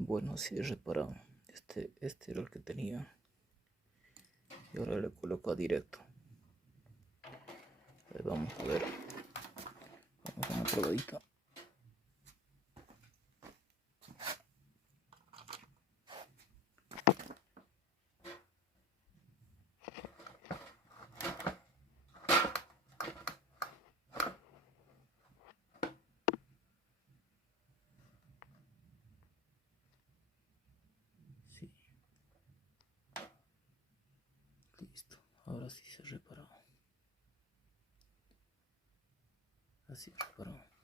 Bueno, así he reparado. Este era el que tenía. Y ahora le coloco a directo. Ahí vamos a ver. Vamos a una probadita. Sí. Listo. Ahora sí se reparó. Así reparó.